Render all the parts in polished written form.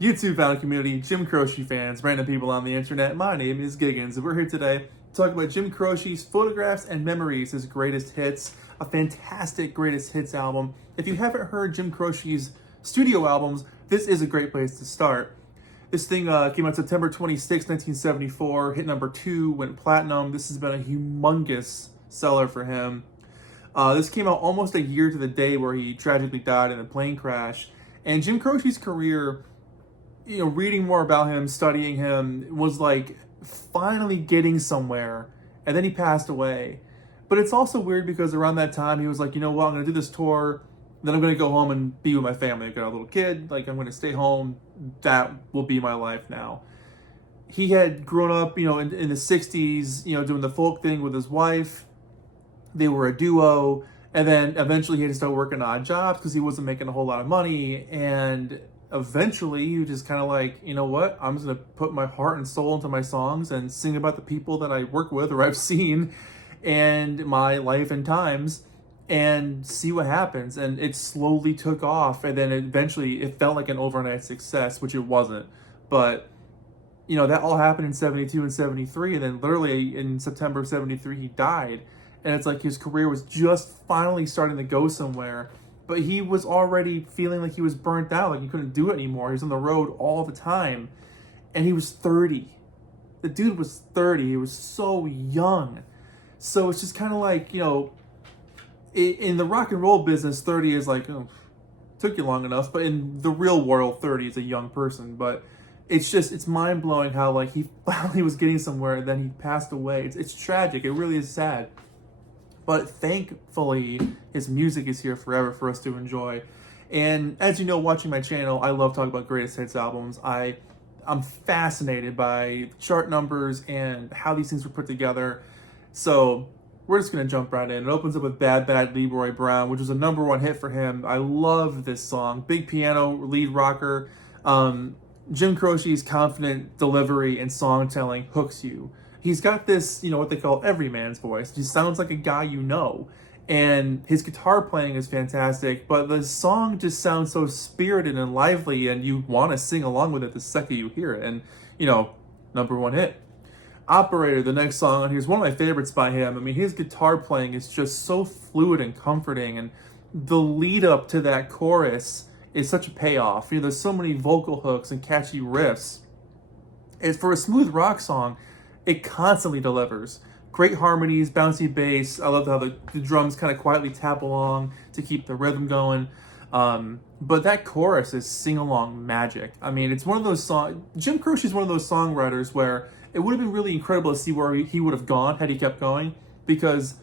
YouTube fan community, Jim Croce fans, random people on the internet. My name is Giggens, and we're here today to talk about Jim Croce's Photographs and Memories, his greatest hits, a fantastic greatest hits album. If you haven't heard Jim Croce's studio albums, this is a great place to start. This thing came out September 26, 1974, hit number 2, went platinum. This has been a humongous seller for him. This came out almost a year to the day where he tragically died in a plane crash. And Jim Croce's career, reading more about him, studying him, was like finally getting somewhere. And then he passed away. But it's also weird because around that time he was like, you know what, I'm going to do this tour. Then I'm going to go home and be with my family. I've got a little kid. Like, I'm going to stay home. That will be my life now. He had grown up, in the 60s, doing the folk thing with his wife. They were a duo. And then eventually he had to start working odd jobs because he wasn't making a whole lot of money. And eventually he was just kind of like, you know what? I'm just going to put my heart and soul into my songs and sing about the people that I work with or I've seen and my life and times and see what happens. And it slowly took off. And then eventually it felt like an overnight success, which it wasn't. But, that all happened in 72 and 73. And then literally in September of 73, he died. And it's like his career was just finally starting to go somewhere. But he was already feeling like he was burnt out, like he couldn't do it anymore. He was on the road all the time. And he was 30. The dude was 30. He was so young. So it's just kind of like, in the rock and roll business, 30 is like, oh, took you long enough. But in the real world, 30 is a young person. But it's mind-blowing how like he finally was getting somewhere and then he passed away. It's tragic. It really is sad. But thankfully, his music is here forever for us to enjoy. And as you know, watching my channel, I love talking about greatest hits albums. I'm fascinated by chart numbers and how these things were put together. So we're just going to jump right in. It opens up with Bad Bad Leroy Brown, which was a #1 hit for him. I love this song. Big piano, lead rocker. Jim Croce's confident delivery and song telling hooks you. He's got this, what they call everyman's voice. He sounds like a guy you know. And his guitar playing is fantastic, but the song just sounds so spirited and lively, and you want to sing along with it the second you hear it. And, #1 hit. Operator, the next song on here, is one of my favorites by him. I mean, his guitar playing is just so fluid and comforting, and the lead up to that chorus is such a payoff. There's so many vocal hooks and catchy riffs. And for a smooth rock song, it constantly delivers. Great harmonies, bouncy bass. I love how the drums kind of quietly tap along to keep the rhythm going. But that chorus is sing-along magic. I mean, it's one of those songs. Jim Croce is one of those songwriters where it would have been really incredible to see where he would have gone had he kept going, because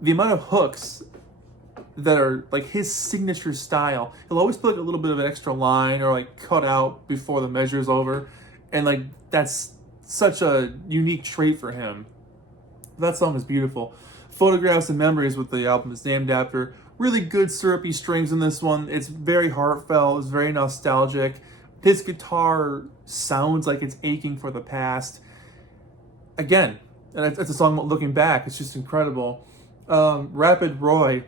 the amount of hooks that are like his signature style, he'll always put like a little bit of an extra line or like cut out before the measure's over. And like, that's such a unique trait for him. That song is beautiful. Photographs and Memories, what the album is named after. Really good syrupy strings in this one. It's very heartfelt. It's very nostalgic. His guitar sounds like it's aching for the past. Again, it's a song about looking back. It's just incredible. Rapid Roy.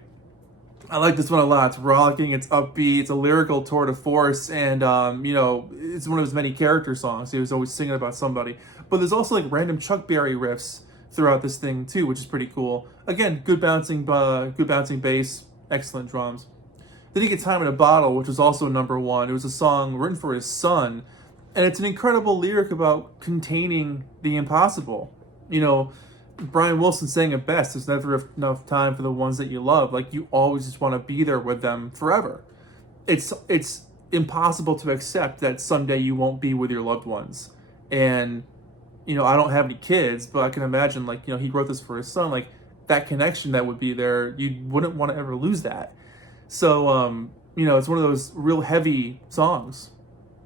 I like this one a lot. It's rollicking, it's upbeat, it's a lyrical tour de force, and, it's one of his many character songs. He was always singing about somebody. But there's also, like, random Chuck Berry riffs throughout this thing, too, which is pretty cool. Again, good bouncing bass, excellent drums. Then you get Time in a Bottle, which was also #1. It was a song written for his son, and it's an incredible lyric about containing the impossible. Brian Wilson saying it best, there's never enough time for the ones that you love. Like, you always just want to be there with them forever. It's impossible to accept that someday you won't be with your loved ones. And, I don't have any kids, but I can imagine, like, he wrote this for his son, like, that connection that would be there, you wouldn't want to ever lose that. So, it's one of those real heavy songs.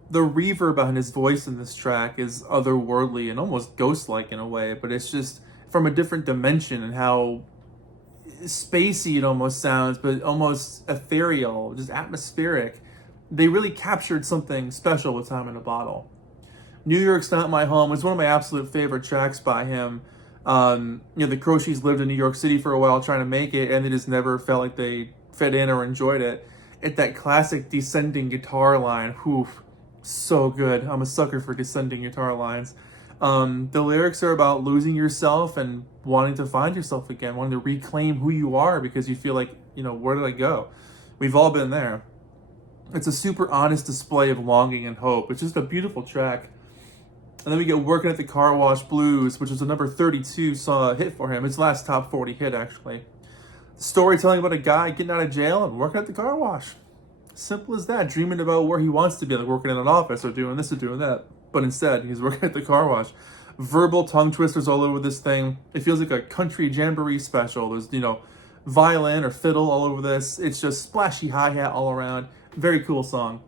The reverb behind his voice in this track is otherworldly and almost ghost-like in a way, but it's just from a different dimension, and how spacey it almost sounds, but almost ethereal, just atmospheric. They really captured something special with Time in a Bottle. New York's Not My Home is one of my absolute favorite tracks by him. The Croces lived in New York City for a while trying to make it, and they just never felt like they fit in or enjoyed it. At that classic descending guitar line, whew, So good. I'm a sucker for descending guitar lines. The lyrics are about losing yourself and wanting to find yourself again, wanting to reclaim who you are because you feel like, where did I go? We've all been there. It's a super honest display of longing and hope. It's just a beautiful track. And then we get Working at the Car Wash Blues, which is a number 32 hit for him. His last top 40 hit, actually. The story telling about a guy getting out of jail and working at the car wash. Simple as that, dreaming about where he wants to be, like working in an office or doing this or doing that. But instead, he's working at the car wash. Verbal tongue twisters all over this thing. It feels like a country jamboree special. There's, violin or fiddle all over this. It's just splashy hi-hat all around. Very cool song.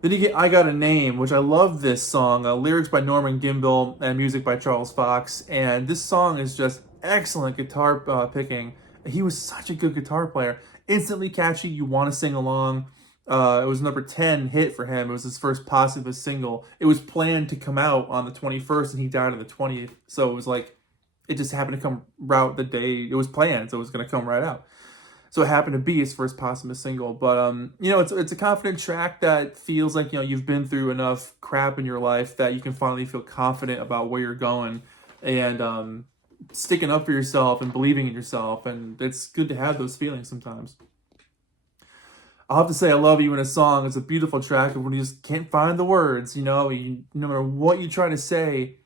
Then you get I Got a Name, which I love this song. Lyrics by Norman Gimbel and music by Charles Fox. And this song is just excellent guitar picking. He was such a good guitar player. Instantly catchy, you want to sing along. It was number 10 hit for him. It was his first posthumous single. It was planned to come out on the 21st and he died on the 20th. So it was like, it just happened to come out the day it was planned. So it was going to come right out. So it happened to be his first posthumous single. But, it's a confident track that feels like, you've been through enough crap in your life that you can finally feel confident about where you're going and sticking up for yourself and believing in yourself. And it's good to have those feelings sometimes. I'll have to say I Love You in a song. It's a beautiful track when you just can't find the words, no matter what you try to say,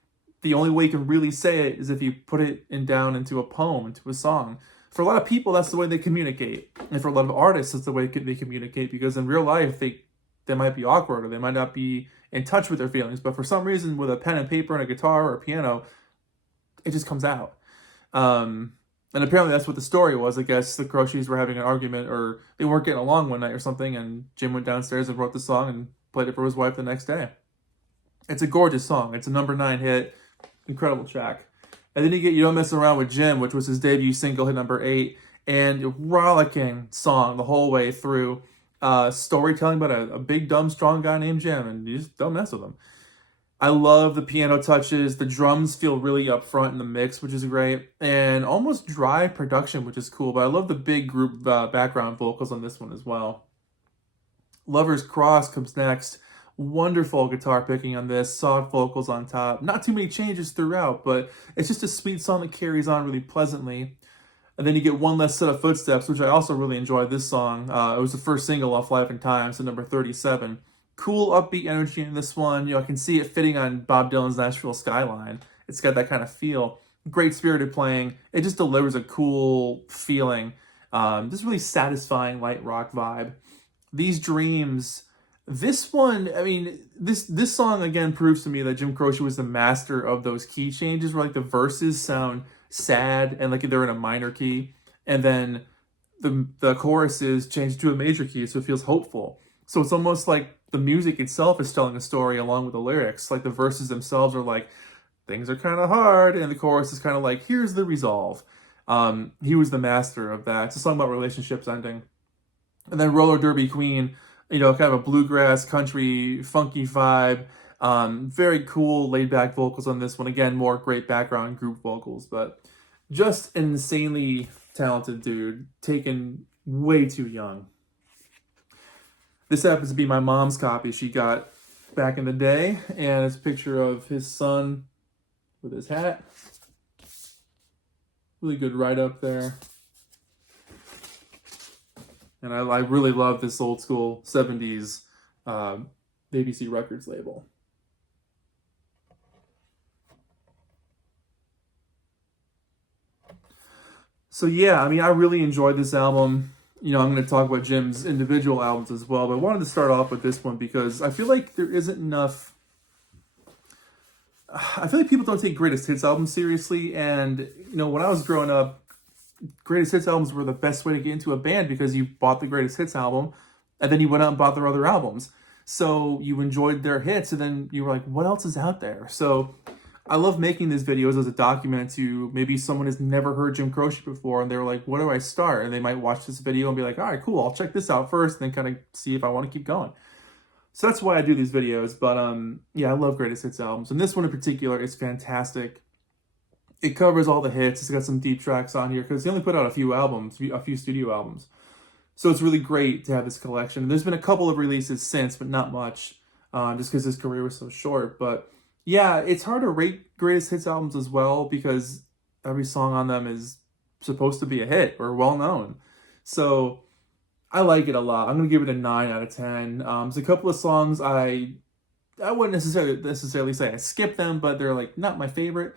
the only way you can really say it is if you put it down into a poem, into a song. For a lot of people, that's the way they communicate. And for a lot of artists, that's the way they communicate, because in real life, they might be awkward or they might not be in touch with their feelings. But for some reason, with a pen and paper and a guitar or a piano, it just comes out. And apparently that's what the story was. I guess the Croces were having an argument or they weren't getting along one night or something. And Jim went downstairs and wrote the song and played it for his wife the next day. It's a gorgeous song. It's a number 9 hit. Incredible track. And then you get You Don't Mess Around with Jim, which was his debut single, hit number 8. And a rollicking song the whole way through. Storytelling about a big, dumb, strong guy named Jim. And you just don't mess with him. I love the piano touches. The drums feel really up front in the mix, which is great. And almost dry production, which is cool. But I love the big group background vocals on this one as well. Lover's Cross comes next. Wonderful guitar picking on this. Soft vocals on top. Not too many changes throughout, but it's just a sweet song that carries on really pleasantly. And then you get One Less Set of Footsteps, which I also really enjoyed this song. It was the first single off Life and Times, so number 37. Cool upbeat energy in this one. I can see it fitting on Bob Dylan's Nashville Skyline. It's got that kind of feel. Great spirited playing. It just delivers a cool feeling. Just really satisfying light rock vibe. These Dreams. This one, this song again proves to me that Jim Croce was the master of those key changes where like the verses sound sad and like they're in a minor key. And then the choruses change to a major key, so it feels hopeful. So it's almost like the music itself is telling a story along with the lyrics. Like the verses themselves are like, things are kind of hard, and the chorus is kind of like, here's the resolve. He was the master of that. It's a song about relationships ending. And then Roller Derby Queen, kind of a bluegrass, country, funky vibe. Very cool, laid-back vocals on this one. Again, more great background group vocals, but just an insanely talented dude, taken way too young. This happens to be my mom's copy she got back in the day, and it's a picture of his son with his hat. Really good write-up there. And I really love this old school 70s ABC Records label. So yeah, I really enjoyed this album. I'm going to talk about Jim's individual albums as well, but I wanted to start off with this one because I feel like there isn't enough. I feel like people don't take greatest hits albums seriously, and when I was growing up, greatest hits albums were the best way to get into a band because you bought the greatest hits album and then you went out and bought their other albums. So you enjoyed their hits and then you were like, what else is out there? So I love making these videos as a document to maybe someone has never heard Jim Croce before and they're like, where do I start? And they might watch this video and be like, all right, cool, I'll check this out first and then kind of see if I want to keep going. So that's why I do these videos. But yeah, I love greatest hits albums. And this one in particular is fantastic. It covers all the hits. It's got some deep tracks on here because they only put out a few albums, a few studio albums. So it's really great to have this collection. There's been a couple of releases since, but not much, just because his career was so short. But yeah, it's hard to rate greatest hits albums as well because every song on them is supposed to be a hit or well known. So I like it a lot. I'm gonna give it a 9 out of 10. There's a couple of songs I wouldn't necessarily say I skipped them, but they're like not my favorite.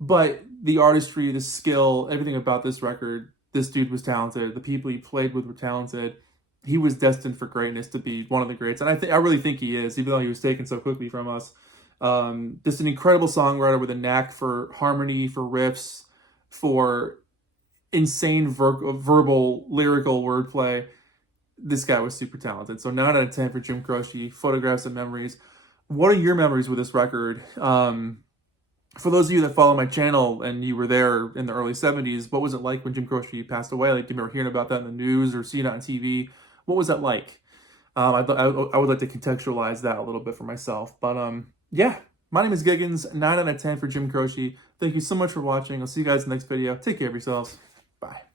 But the artistry, the skill, everything about this record, this dude was talented. The people he played with were talented. He was destined for greatness, to be one of the greats, and I really think he is, even though he was taken so quickly from us. Just an incredible songwriter with a knack for harmony, for riffs, for insane verbal, lyrical wordplay. This guy was super talented. So 9 out of 10 for Jim Croce, Photographs and Memories. What are your memories with this record? For those of you that follow my channel and you were there in the early 70s, what was it like when Jim Croce passed away? Like, do you remember hearing about that in the news or seeing it on TV? What was that like? I would like to contextualize that a little bit for myself. But yeah, my name is Giggens, 9 out of 10 for Jim Croce. Thank you so much for watching. I'll see you guys in the next video. Take care of yourselves. Bye.